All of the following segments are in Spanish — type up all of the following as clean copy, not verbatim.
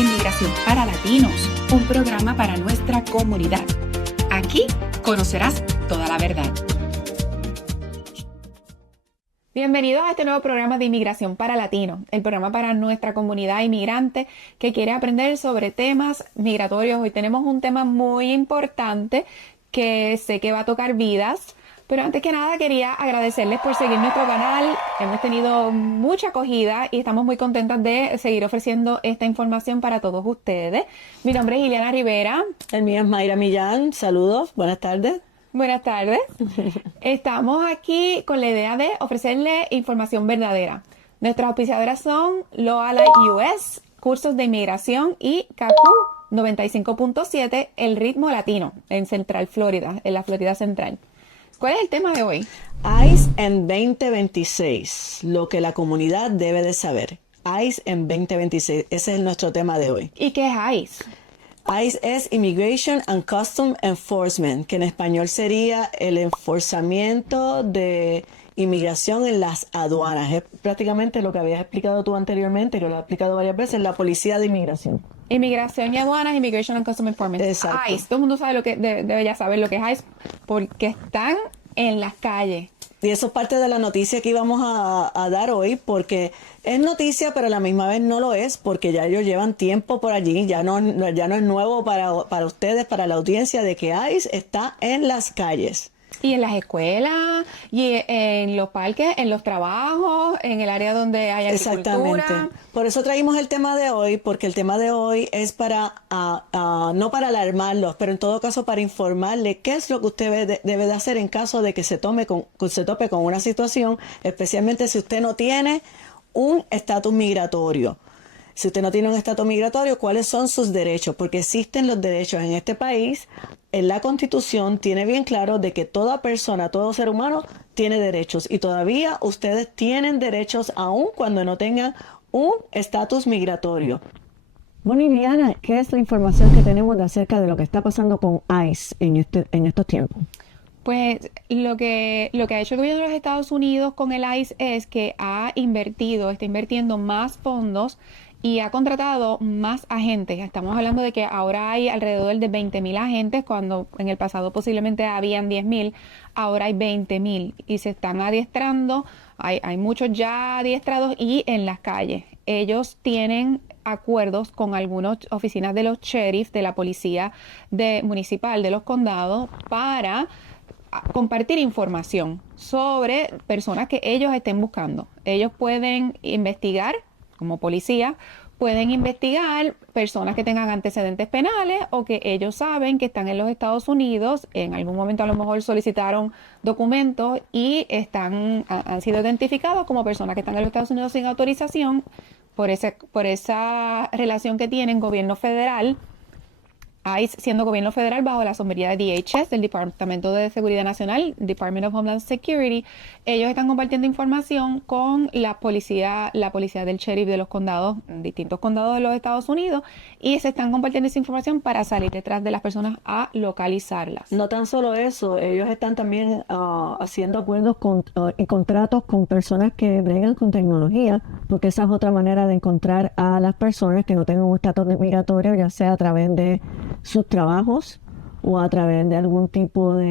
Inmigración para Latinos, un programa para nuestra comunidad. Aquí conocerás toda la verdad. Bienvenidos a este nuevo programa de Inmigración para Latinos, el programa para nuestra comunidad inmigrante que quiere aprender sobre temas migratorios. Hoy tenemos un tema muy importante que sé que va a tocar vidas. Pero antes que nada quería agradecerles por seguir nuestro canal. Hemos tenido mucha acogida y estamos muy contentas de seguir ofreciendo esta información para todos ustedes. Mi nombre es Ileana Rivera. El mío es Mayra Millán. Saludos, buenas tardes. Buenas tardes. Estamos aquí con la idea de ofrecerle información verdadera. Nuestras auspiciadoras son Loala US, Cursos de Inmigración, y CACU 95.7, El Ritmo Latino, en Central Florida, en la Florida Central. ¿Cuál es el tema de hoy? ICE en 2026, lo que la comunidad debe de saber. ICE en 2026, ese es nuestro tema de hoy. ¿Y qué es ICE? ICE es Immigration and Customs Enforcement, que en español sería el enforzamiento de inmigración en las aduanas. Es prácticamente lo que habías explicado tú anteriormente, que lo has explicado varias veces, la policía de inmigración. Inmigración y aduanas, Immigration and Customs Enforcement. Exacto. ICE, todo el mundo sabe lo que debe ya saber lo que es ICE, porque están en las calles. Y eso es parte de la noticia que íbamos a dar hoy, porque es noticia, pero a la misma vez no lo es, porque ya ellos llevan tiempo por allí, ya no es nuevo para ustedes, para la audiencia, de que ICE está en las calles. Y en las escuelas, y en los parques, en los trabajos, en el área donde hay agricultura. Exactamente. Por eso traímos el tema de hoy, porque el tema de hoy es para, no para alarmarlos, pero en todo caso para informarle qué es lo que usted debe de hacer en caso de que se tope con una situación, especialmente si usted no tiene un estatus migratorio. Si usted no tiene un estatus migratorio, ¿cuáles son sus derechos? Porque existen los derechos en este país. En la Constitución tiene bien claro de que toda persona, todo ser humano tiene derechos. Y todavía ustedes tienen derechos aún cuando no tengan un estatus migratorio. Bueno, Iliana, ¿qué es la información que tenemos acerca de lo que está pasando con ICE en estos tiempos? Pues lo que ha hecho el gobierno de los Estados Unidos con el ICE es que está invirtiendo más fondos y ha contratado más agentes. Estamos hablando de que ahora hay alrededor de 20,000 agentes, cuando en el pasado posiblemente habían 10,000, ahora hay 20,000 y se están adiestrando. Hay muchos ya adiestrados y en las calles. Ellos tienen acuerdos con algunas oficinas de los sheriffs, de la policía municipal de los condados, para compartir información sobre personas que ellos estén buscando. Ellos pueden investigar, como policía, pueden investigar personas que tengan antecedentes penales o que ellos saben que están en los Estados Unidos, en algún momento a lo mejor solicitaron documentos y han sido identificados como personas que están en los Estados Unidos sin autorización por esa relación que tienen gobierno federal, ICE siendo gobierno federal bajo la sombrería de DHS, del Departamento de Seguridad Nacional, Department of Homeland Security. Ellos están compartiendo información con la policía del sheriff de los condados, distintos condados de los Estados Unidos, y se están compartiendo esa información para salir detrás de las personas a localizarlas. No tan solo eso, ellos están también haciendo acuerdos y contratos con personas que bregan con tecnología, porque esa es otra manera de encontrar a las personas que no tengan un estatus migratorio, ya sea a través de sus trabajos o a través de algún tipo con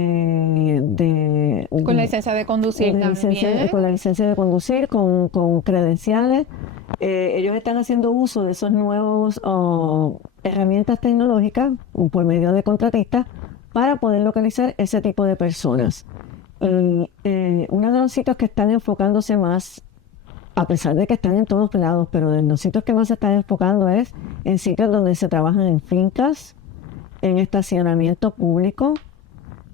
la licencia de conducir también. Con la licencia de conducir, con credenciales. Ellos están haciendo uso de esos nuevos herramientas tecnológicas por medio de contratistas para poder localizar ese tipo de personas. Uno de los sitios que están enfocándose más, a pesar de que están en todos lados, pero de los sitios que más se están enfocando es en sitios donde se trabajan en fincas, en estacionamiento público,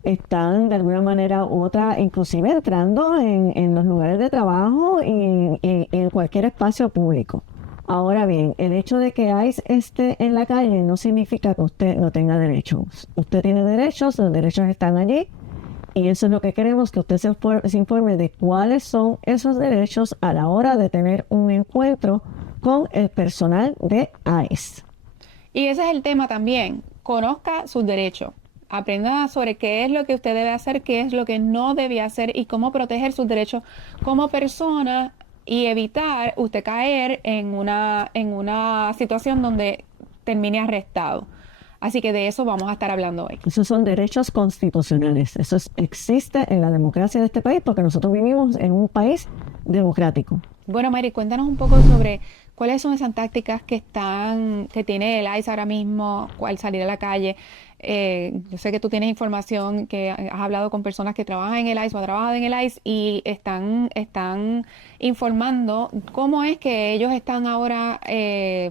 están de alguna manera u otra inclusive entrando en los lugares de trabajo y en cualquier espacio público. Ahora bien, el hecho de que ICE esté en la calle no significa que usted no tenga derechos. Usted tiene derechos, los derechos están allí, y eso es lo que queremos, que usted se informe de cuáles son esos derechos a la hora de tener un encuentro con el personal de ICE. Y ese es el tema también. Conozca sus derechos. Aprenda sobre qué es lo que usted debe hacer, qué es lo que no debe hacer y cómo proteger sus derechos como persona y evitar usted caer en una situación donde termine arrestado. Así que de eso vamos a estar hablando hoy. Esos son derechos constitucionales. Existe en la democracia de este país porque nosotros vivimos en un país democrático. Bueno, Mary, cuéntanos un poco sobre cuáles son esas tácticas que tiene el ICE ahora mismo al salir a la calle. Yo sé que tú tienes información, que has hablado con personas que trabajan en el ICE o han trabajado en el ICE y están informando cómo es que ellos están ahora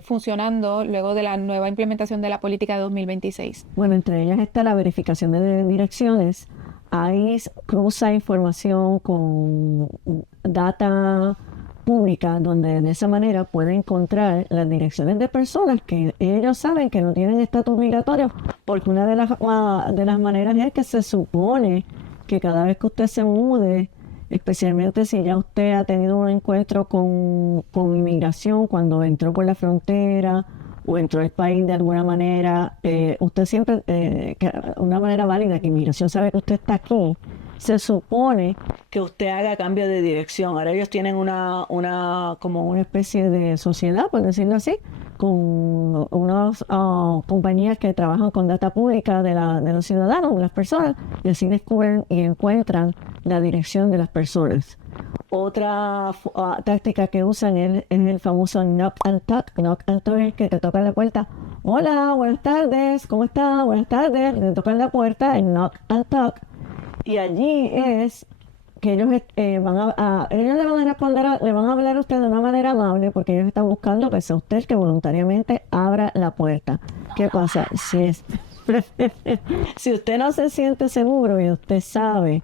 funcionando luego de la nueva implementación de la política de 2026. Bueno, entre ellas está la verificación de direcciones. ICE cruza información con data pública, donde de esa manera puede encontrar las direcciones de personas que ellos saben que no tienen estatus migratorio, porque una de las maneras es que se supone que cada vez que usted se mude, especialmente si ya usted ha tenido un encuentro con inmigración cuando entró por la frontera o entró al país de alguna manera, usted siempre, una manera válida que inmigración sabe que usted está aquí, se supone que usted haga cambio de dirección. Ahora ellos tienen como una especie de sociedad, por decirlo así, con unas compañías que trabajan con data pública de los ciudadanos, de las personas, y así descubren y encuentran la dirección de las personas. Otra táctica que usan es el famoso knock and talk. Knock and talk es que te tocan la puerta. Hola, buenas tardes, ¿cómo está? Buenas tardes. Le tocan la puerta, el knock and talk. Y allí es que ellos ellos le van a responder, le van a hablar a usted de una manera amable porque ellos están buscando que sea usted que voluntariamente abra la puerta. ¿Qué pasa? Si usted no se siente seguro y usted sabe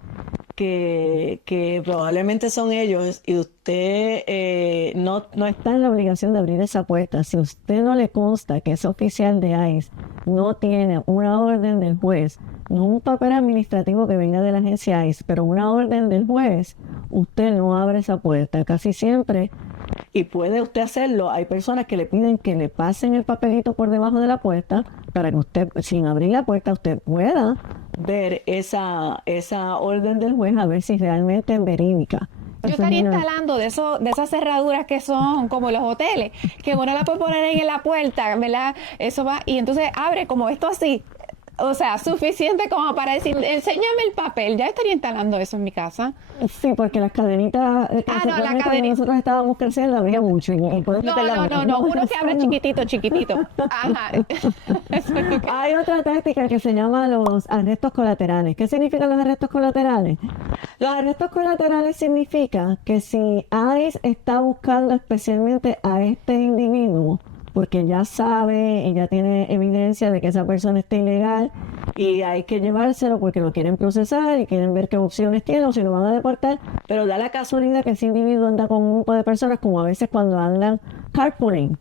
que probablemente son ellos y usted no está en la obligación de abrir esa puerta, si usted no le consta que ese oficial de ICE no tiene una orden del juez, no un papel administrativo que venga de la agencia ICE, pero una orden del juez, usted no abre esa puerta. Casi siempre, y puede usted hacerlo, hay personas que le piden que le pasen el papelito por debajo de la puerta para que usted, sin abrir la puerta, usted pueda ver esa orden del juez a ver si realmente es verídica. Yo estaría instalando de esas cerraduras que son como los hoteles, que uno la puede poner ahí en la puerta, ¿verdad? Eso va, y entonces abre como esto así. O sea, suficiente como para decir, enséñame el papel. Ya estaría instalando eso en mi casa. Sí, porque las cadenitas cuando nosotros estábamos creciendo había mucho. No, uno que abre chiquitito. Ajá. Hay otra táctica que se llama los arrestos colaterales. ¿Qué significan los arrestos colaterales? Los arrestos colaterales significa que si ICE está buscando especialmente a este individuo, porque ya sabe y ya tiene evidencia de que esa persona está ilegal y hay que llevárselo porque lo quieren procesar y quieren ver qué opciones tiene o si lo van a deportar, pero da la casualidad que ese individuo anda con un grupo de personas, como a veces cuando andan carpooling,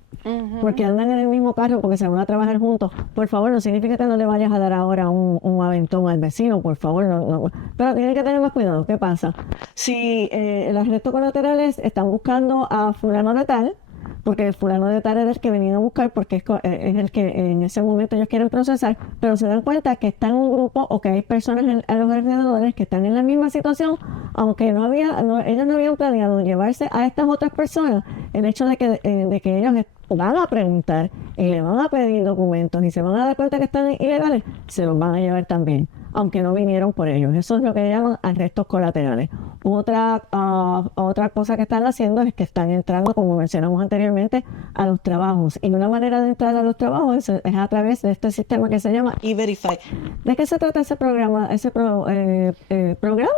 porque andan en el mismo carro porque se van a trabajar juntos. Por favor, no significa que no le vayas a dar ahora un aventón al vecino, por favor, no. Pero tienen que tener más cuidado. ¿Qué pasa? Si los arrestos colaterales están buscando a fulano de tal, porque el fulano de tal era el que venían a buscar porque es el que en ese momento ellos quieren procesar, pero se dan cuenta que está en un grupo o que hay personas a los alrededores que están en la misma situación, aunque ellos no habían planeado llevarse a estas otras personas. El hecho de que ellos van a preguntar y le van a pedir documentos y se van a dar cuenta que están ilegales, se los van a llevar también, aunque no vinieron por ellos. Eso es lo que llaman arrestos colaterales. Otra cosa que están haciendo es que están entrando, como mencionamos anteriormente, a los trabajos. Y una manera de entrar a los trabajos es a través de este sistema que se llama E-Verify. ¿De qué se trata ese programa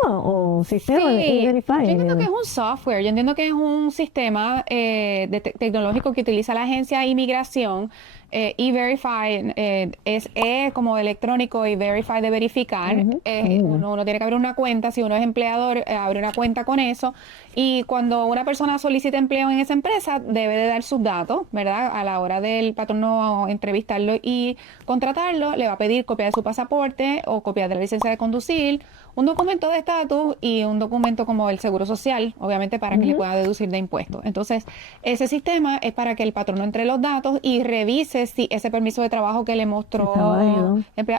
o sistema de E-Verify? Yo entiendo que es un software, yo entiendo que es un sistema tecnológico que utiliza la agencia de inmigración. E-Verify es como electrónico y Verify de verificar. Uno tiene que abrir una cuenta, si uno es empleador, abre una cuenta con eso, y cuando una persona solicita empleo en esa empresa, debe de dar sus datos, ¿verdad? A la hora del patrono entrevistarlo y contratarlo, le va a pedir copia de su pasaporte o copia de la licencia de conducir, un documento de estatus y un documento como el seguro social, obviamente para que le pueda deducir de impuestos. Entonces, ese sistema es para que el patrono entre los datos y revise dice si ese permiso de trabajo que le mostró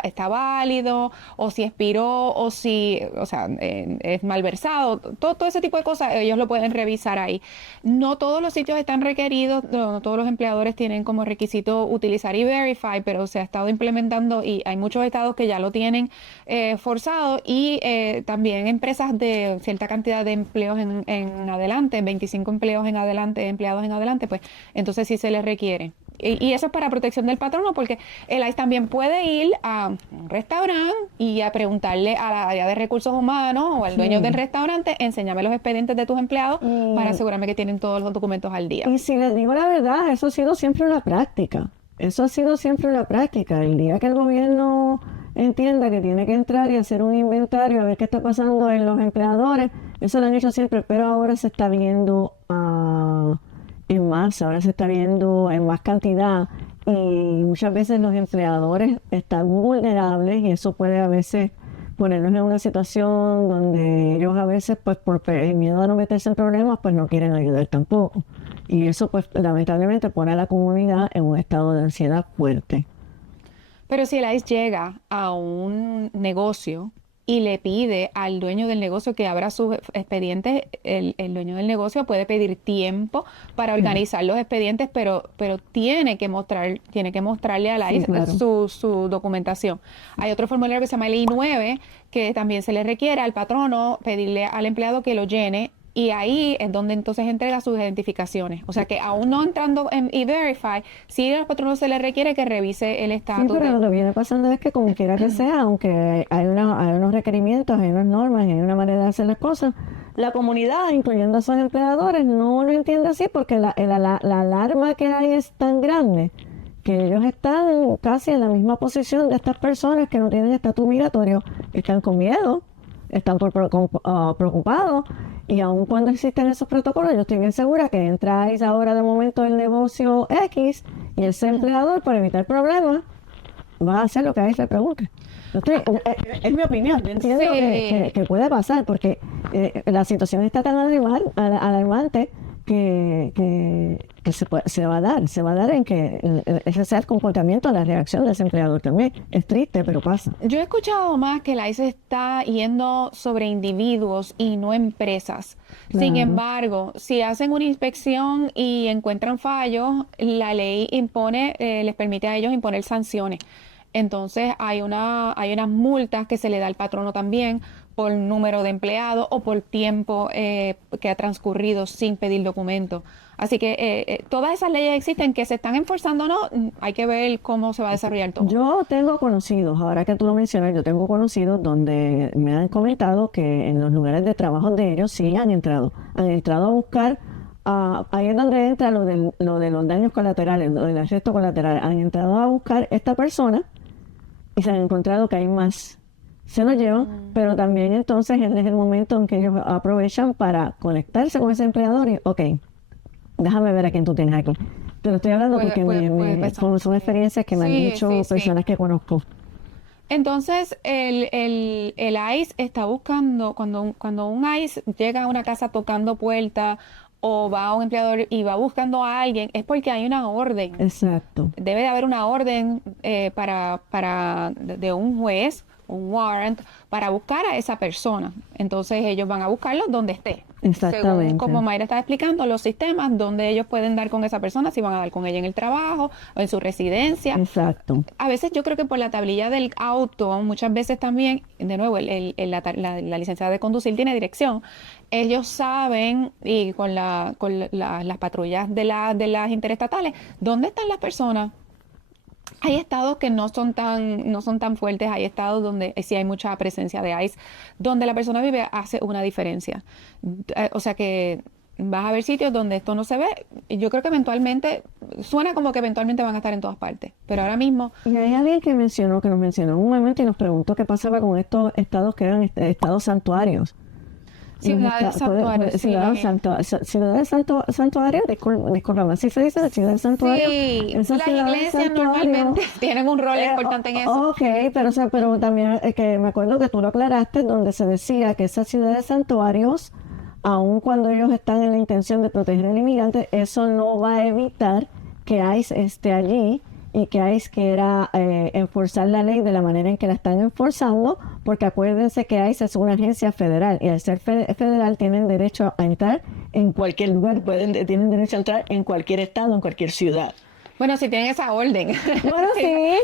está válido, o si expiró, o si, o sea, es malversado, todo ese tipo de cosas, ellos lo pueden revisar ahí. No todos los sitios están requeridos, no todos los empleadores tienen como requisito utilizar E-Verify, pero se ha estado implementando y hay muchos estados que ya lo tienen forzado, y también empresas de cierta cantidad de empleos en adelante, 25 empleos en adelante, empleados en adelante, pues entonces sí se les requiere. Y eso es para protección del patrono, porque el ICE también puede ir a un restaurante y a preguntarle a la área de recursos humanos o al dueño del restaurante, enséñame los expedientes de tus empleados para asegurarme que tienen todos los documentos al día. Y si les digo la verdad, eso ha sido siempre una práctica. Eso ha sido siempre una práctica. El día que el gobierno entienda que tiene que entrar y hacer un inventario a ver qué está pasando en los empleadores, eso lo han hecho siempre, pero ahora se está viendo en más, ahora se está viendo en más cantidad, y muchas veces los empleadores están vulnerables y eso puede a veces ponerlos en una situación donde ellos a veces, pues por el miedo a no meterse en problemas, pues no quieren ayudar tampoco. Y eso pues lamentablemente pone a la comunidad en un estado de ansiedad fuerte. Pero si el ICE llega a un negocio y le pide al dueño del negocio que abra sus expedientes, el dueño del negocio puede pedir tiempo para organizar los expedientes, pero tiene que mostrarle al ICE su documentación. Hay otro formulario que se llama el I-9, que también se le requiere al patrono pedirle al empleado que lo llene, y ahí es donde entonces entrega sus identificaciones. O sea que aún no entrando en E-Verify, sí a los patronos se les requiere que revise el estatus. Sí, pero lo que viene pasando es que como quiera que sea, aunque hay unos requerimientos, hay unas normas, hay una manera de hacer las cosas, la comunidad, incluyendo a sus empleadores, no lo entiende así, porque la alarma que hay es tan grande que ellos están casi en la misma posición de estas personas que no tienen estatus migratorio, están con miedo, están preocupados, y aun cuando existen esos protocolos, yo estoy bien segura que entráis ahora de momento el negocio X y ese empleador, para evitar problemas, va a hacer lo que a él le pregunte. Es mi opinión, yo entiendo que puede pasar, porque la situación está tan alarmante que se va a dar en que ese sea el comportamiento, la reacción de ese empleador también. Es triste, pero pasa. Yo he escuchado más que la ICE está yendo sobre individuos y no empresas. Claro. Sin embargo, si hacen una inspección y encuentran fallos, la ley les permite a ellos imponer sanciones. Entonces hay unas multas que se le da al patrono también por número de empleados o por tiempo que ha transcurrido sin pedir documentos. Así que todas esas leyes existen, que se están enforzando o no, hay que ver cómo se va a desarrollar todo. Yo tengo conocidos, ahora que tú lo mencionas, yo tengo conocidos donde me han comentado que en los lugares de trabajo de ellos sí han entrado a buscar, ahí es donde entra lo de los daños colaterales, lo del arresto colateral, han entrado a buscar esta persona y se han encontrado que hay más. Se lo llevan, pero también entonces es el momento en que ellos aprovechan para conectarse con ese empleador y, ok, déjame ver a quién tú tienes aquí. Te lo estoy hablando porque son experiencias que me han dicho personas que conozco. Entonces, el ICE está buscando, cuando un ICE llega a una casa tocando puerta o va a un empleador y va buscando a alguien, es porque hay una orden. Exacto. Debe de haber una orden de un juez, un warrant, para buscar a esa persona. Entonces ellos van a buscarlo donde esté. Exactamente. Según como Mayra estaba explicando, los sistemas donde ellos pueden dar con esa persona, si van a dar con ella en el trabajo o en su residencia. Exacto. A veces yo creo que por la tablilla del auto, muchas veces también, de nuevo, la licencia de conducir tiene dirección. Ellos saben, y con las patrullas de las interestatales, ¿dónde están las personas? Hay estados que no son tan fuertes, hay estados donde sí hay mucha presencia de ICE, donde la persona vive hace una diferencia. O sea que vas a ver sitios donde esto no se ve, y yo creo que eventualmente, suena como que eventualmente van a estar en todas partes, pero ahora mismo... Y hay alguien que nos mencionó en un momento y nos preguntó qué pasaba con estos estados que eran estados santuarios. Ciudades santuarios. Ciudades santuarios, disculpa, ¿así se dice? Ciudades santuarios. Sí, las iglesias normalmente tienen un rol importante en eso. Ok, pero también que me acuerdo que tú lo aclaraste, donde se decía que esas ciudades santuarios, aun cuando ellos están en la intención de proteger al inmigrante, eso no va a evitar que ICE esté allí y que ICE quiera enforzar la ley de la manera en que la están enforzando, porque acuérdense que ICE es una agencia federal y al ser federal tienen derecho a entrar en cualquier lugar, tienen derecho a entrar en cualquier estado, en cualquier ciudad. Bueno, si tienen esa orden. Bueno,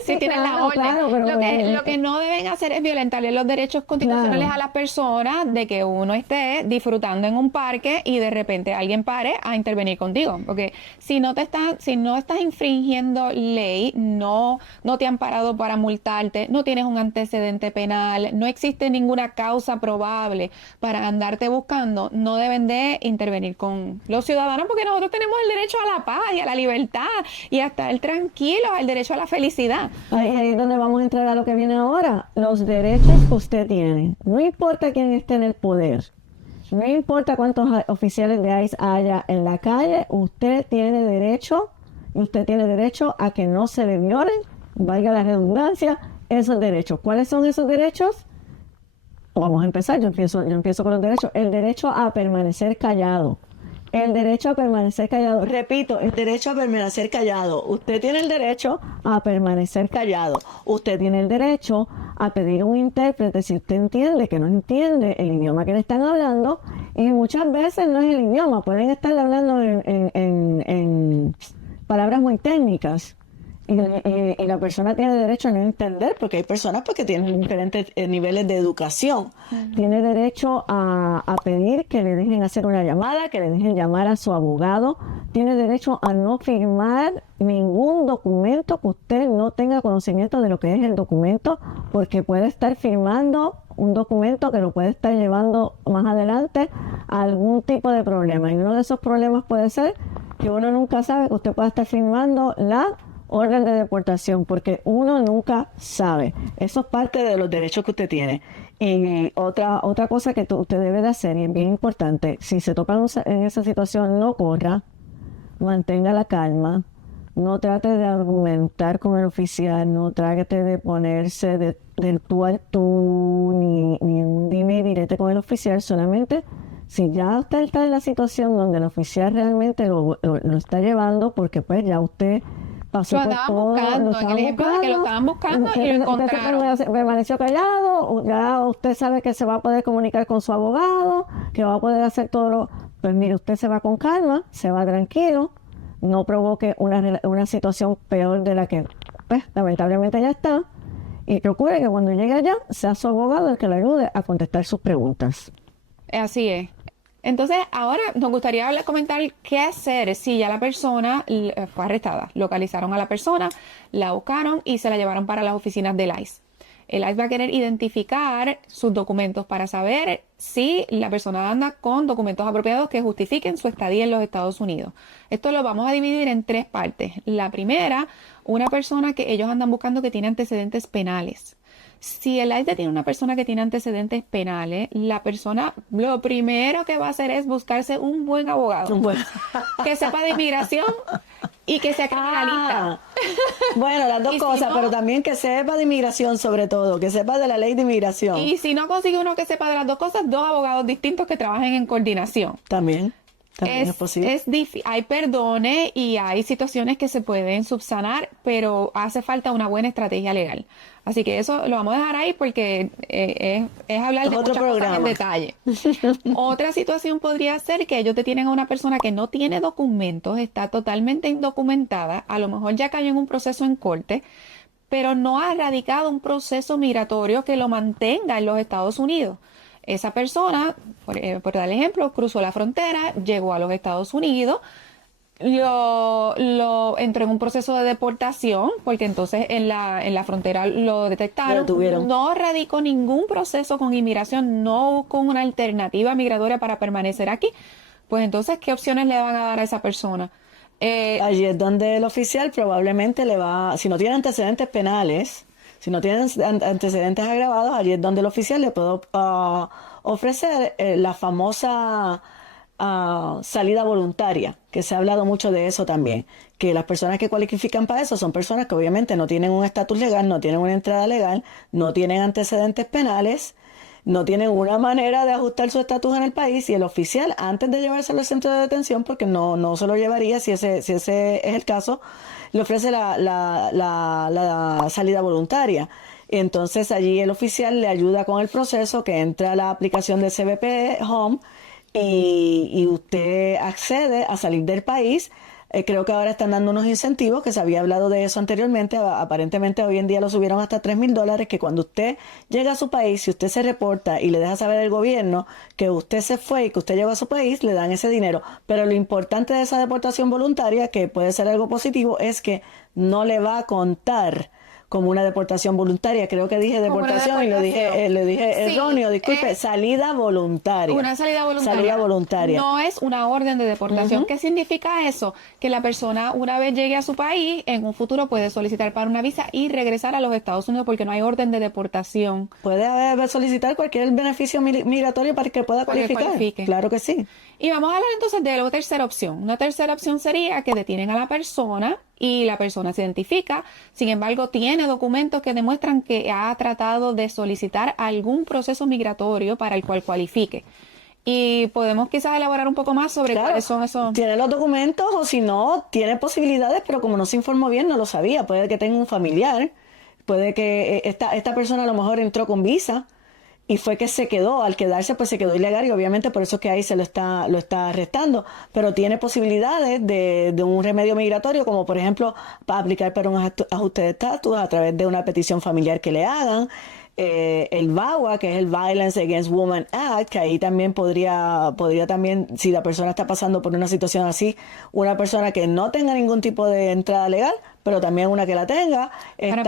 si tienen la orden. Claro, pero Lo que no deben hacer es violentarle los derechos constitucionales Claro. a las personas de que uno esté disfrutando en un parque y de repente alguien pare a intervenir contigo. Porque si no estás infringiendo ley, no te han parado para multarte, no tienes un antecedente penal, no existe ninguna causa probable para andarte buscando, no deben de intervenir con los ciudadanos porque nosotros tenemos el derecho a la paz y a la libertad y a estar tranquilos, el derecho a la felicidad. Ahí es donde vamos a entrar a lo que viene ahora. Los derechos que usted tiene. No importa quién esté en el poder. No importa cuántos oficiales de ICE haya en la calle. Usted tiene derecho a que no se le violen, valga la redundancia, esos derechos. ¿Cuáles son esos derechos? Vamos a empezar. Yo empiezo con los derechos. El derecho a permanecer callado. El derecho a permanecer callado. Repito, el derecho a permanecer callado. Usted tiene el derecho A permanecer callado. Usted tiene el derecho a pedir un intérprete si usted entiende que no entiende el idioma que le están hablando. Y muchas veces no es el idioma, pueden estar hablando en palabras muy técnicas. Y la persona tiene derecho a no entender, porque hay personas que tienen diferentes niveles de educación. tiene derecho a pedir que le dejen hacer una llamada, que le dejen llamar a su abogado. Tiene derecho a no firmar ningún documento que usted no tenga conocimiento de lo que es el documento, porque puede estar firmando un documento que lo puede estar llevando más adelante a algún tipo de problema. Y uno de esos problemas puede ser que uno nunca sabe que usted pueda estar firmando la orden de deportación, porque uno nunca sabe. Eso es parte de los derechos que usted tiene. Y otra cosa que usted debe de hacer, y es bien importante, si se topa en esa situación, no corra, mantenga la calma, no trate de argumentar con el oficial, no trate de ponerse del tú al tú, ni un dime y direte con el oficial, solamente si ya usted está en la situación donde el oficial realmente lo está llevando, porque pues ya usted pasó Lo por andaban todo, buscando, en el ejemplo de que lo estaban buscando y lo encontraron. permaneció callado, ya usted sabe que se va a poder comunicar con su abogado, que va a poder hacer todo lo... Pues mire, usted se va con calma, se va tranquilo, no provoque una situación peor de la que, pues, lamentablemente ya está, y procure que cuando llegue allá sea su abogado el que le ayude a contestar sus preguntas. Así es. Entonces, ahora nos gustaría comentar qué hacer si ya la persona fue arrestada. Localizaron a la persona, la buscaron y se la llevaron para las oficinas del ICE. El ICE va a querer identificar sus documentos para saber si la persona anda con documentos apropiados que justifiquen su estadía en los Estados Unidos. Esto lo vamos a dividir en tres partes. La primera, una persona que ellos andan buscando que tiene antecedentes penales. Si el ICE tiene una persona que tiene antecedentes penales, la persona lo primero que va a hacer es buscarse un buen abogado que sepa de inmigración y que sea criminalista. Bueno, las dos Y si cosas, no- pero también que sepa de inmigración sobre todo, que sepa de la ley de inmigración. Y si no consigue uno que sepa de las dos cosas, dos abogados distintos que trabajen en coordinación. También es posible. Hay perdones y hay situaciones que se pueden subsanar, pero hace falta una buena estrategia legal. Así que eso lo vamos a dejar ahí porque es hablar Es de otro muchas cosas en programa. detalle. Otra situación podría ser que ellos te tienen a una persona que no tiene documentos, está totalmente indocumentada, a lo mejor ya cayó en un proceso en corte, pero no ha radicado un proceso migratorio que lo mantenga en los Estados Unidos. Esa persona, por dar ejemplo, cruzó la frontera, llegó a los Estados Unidos, lo entró en un proceso de deportación, porque entonces en la frontera lo detectaron. Lo detuvieron. No radicó ningún proceso con inmigración, no buscó una alternativa migratoria para permanecer aquí. Pues entonces, ¿qué opciones le van a dar a esa persona? Allí es donde el oficial probablemente le va, si no tiene antecedentes penales, si no tiene antecedentes agravados, allí es donde el oficial le puede ofrecer la famosa salida voluntaria, que se ha hablado mucho de eso también, que las personas que cualifican para eso son personas que obviamente no tienen un estatus legal, no tienen una entrada legal, no tienen antecedentes penales, no tienen una manera de ajustar su estatus en el país, y el oficial, antes de llevárselo al centro de detención, porque no se lo llevaría si ese es el caso, le ofrece la salida voluntaria. Entonces allí el oficial le ayuda con el proceso, que entra a la aplicación de CBP Home y usted accede a salir del país. Creo que ahora están dando unos incentivos, que se había hablado de eso anteriormente. Aparentemente hoy en día lo subieron hasta $3,000, que cuando usted llega a su país, si usted se reporta y le deja saber al gobierno que usted se fue y que usted llegó a su país, le dan ese dinero. Pero lo importante de esa deportación voluntaria, que puede ser algo positivo, es que no le va a contar como una deportación voluntaria. Creo que dije Como una deportación y lo dije Sí, erróneo, disculpe, salida voluntaria. Una salida voluntaria. Salida voluntaria. No es una orden de deportación. ¿Qué significa eso? Que la persona, una vez llegue a su país, en un futuro puede solicitar para una visa y regresar a los Estados Unidos, porque no hay orden de deportación. Puede solicitar cualquier beneficio migratorio para que pueda Para que cualificar. cualifique. Claro que sí. Y vamos a hablar entonces de la tercera opción. Una tercera opción sería que detienen a la persona y la persona se identifica, sin embargo tiene documentos que demuestran que ha tratado de solicitar algún proceso migratorio para el cual cualifique. Y podemos quizás elaborar un poco más sobre Claro, cuáles son esos. tiene los documentos, o si no, tiene posibilidades, pero como no se informó bien, no lo sabía. Puede que tenga un familiar, puede que esta persona a lo mejor entró con visa y fue que se quedó. Al quedarse, pues se quedó ilegal, y obviamente por eso es que ahí lo está arrestando. Pero tiene posibilidades de un remedio migratorio, como por ejemplo para aplicar para un ajuste de estatus a través de una petición familiar que le hagan. El VAWA, que es el Violence Against Women Act, que ahí también podría también, si la persona está pasando por una situación así, una persona que no tenga ningún tipo de entrada legal, pero también una que la tenga. Para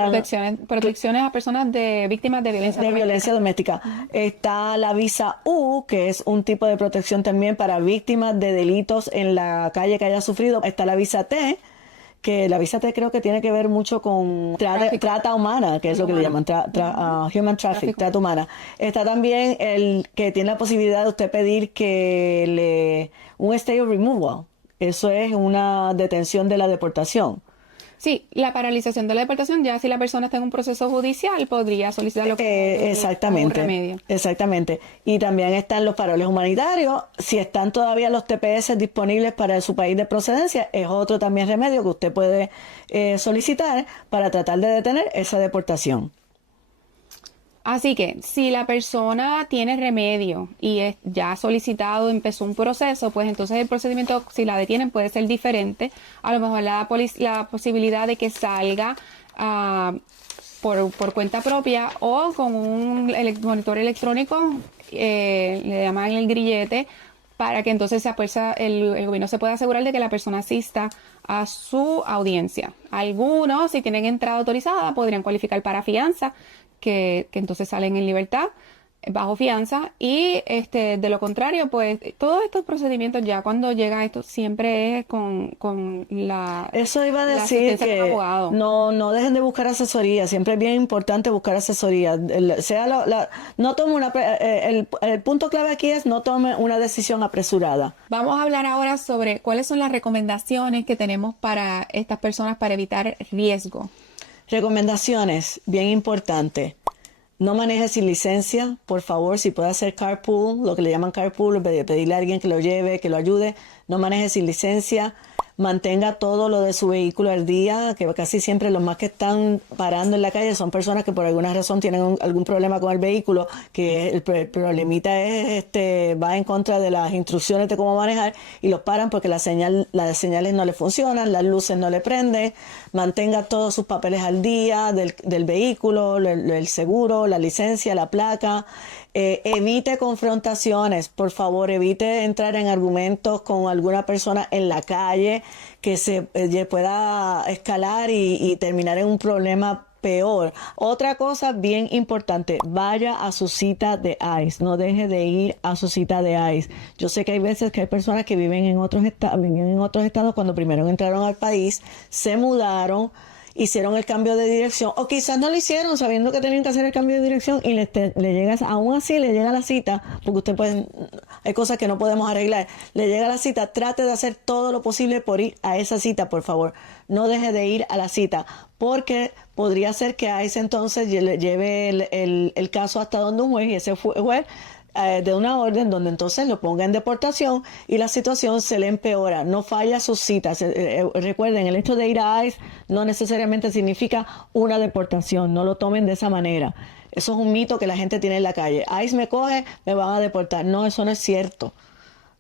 protecciones a personas víctimas de violencia doméstica. Violencia doméstica. Está la visa U, que es un tipo de protección también para víctimas de delitos en la calle que haya sufrido. Está la visa T, que la visa T creo que tiene que ver mucho con trata humana, que es lo que le llaman human traffic, trata humana. Está también el que tiene la posibilidad de usted pedir un stay of removal. Eso es una detención de la deportación. Sí, la paralización de la deportación, ya si la persona está en un proceso judicial, podría solicitarlo como Exactamente, un remedio. exactamente. Y también están los paroles humanitarios. Si están todavía los TPS disponibles para su país de procedencia, es otro también remedio que usted puede solicitar para tratar de detener esa deportación. Así que si la persona tiene remedio y ya ha solicitado, empezó un proceso, pues entonces el procedimiento, si la detienen, puede ser diferente. A lo mejor la posibilidad de que salga por cuenta propia o con un monitor electrónico, le llaman el grillete, para que entonces el gobierno se pueda asegurar de que la persona asista a su audiencia. Algunos, si tienen entrada autorizada, podrían cualificar para fianza, que entonces salen en libertad bajo fianza, y de lo contrario, pues todos estos procedimientos, ya cuando llega esto, siempre es con la eso iba a la decir, asistencia de un que abogado. no dejen de buscar asesoría. Siempre es bien importante buscar asesoría. No tome el punto clave aquí es no tome una decisión apresurada. Vamos a hablar ahora sobre cuáles son las recomendaciones que tenemos para estas personas para evitar riesgo. Recomendaciones, bien importante. No maneje sin licencia, por favor. Si puede hacer carpool, lo que le llaman carpool, pedirle a alguien que lo lleve, que lo ayude. No maneje sin licencia. Mantenga todo lo de su vehículo al día, que casi siempre los más que están parando en la calle son personas que por alguna razón tienen algún problema con el vehículo, que el problemita es va en contra de las instrucciones de cómo manejar, y los paran porque las señales no le funcionan, las luces no le prenden. Mantenga todos sus papeles al día del vehículo, el seguro, la licencia, la placa. Evite confrontaciones, por favor. Evite entrar en argumentos con alguna persona en la calle que se pueda escalar y terminar en un problema peor. Otra cosa bien importante, vaya a su cita de ICE, no deje de ir a su cita de ICE. Yo sé que hay veces que hay personas que viven en otros estados cuando primero entraron al país, se mudaron, hicieron el cambio de dirección, o quizás no lo hicieron sabiendo que tenían que hacer el cambio de dirección, y le llega, aún así le llega la cita, porque usted puede, hay cosas que no podemos arreglar, le llega la cita. Trate de hacer todo lo posible por ir a esa cita, por favor. No deje de ir a la cita, porque podría ser que a ese entonces le lleve el caso hasta donde un juez, y ese juez de una orden donde entonces lo ponga en deportación y la situación se le empeora, no falla sus citas. Recuerden, el hecho de ir a ICE no necesariamente significa una deportación, no lo tomen de esa manera. Eso es un mito que la gente tiene en la calle. ICE me coge, me van a deportar. No, eso no es cierto.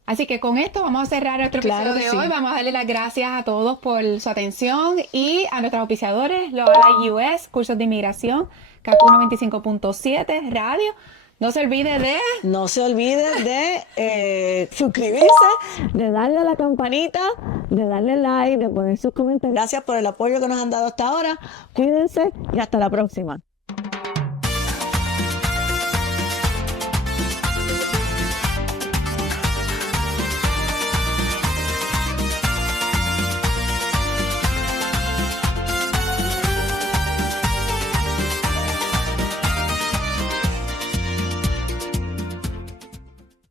Así que con esto vamos a cerrar nuestro Claro episodio que de hoy. sí. Vamos a darle las gracias a todos por su atención y a nuestros auspiciadores, Loala US, Cursos de Inmigración, Kaku 95.7, Radio. No se olvide de... No se olvide de suscribirse. De darle a la campanita, de darle like, de poner sus comentarios. Gracias por el apoyo que nos han dado hasta ahora. Cuídense y hasta la próxima.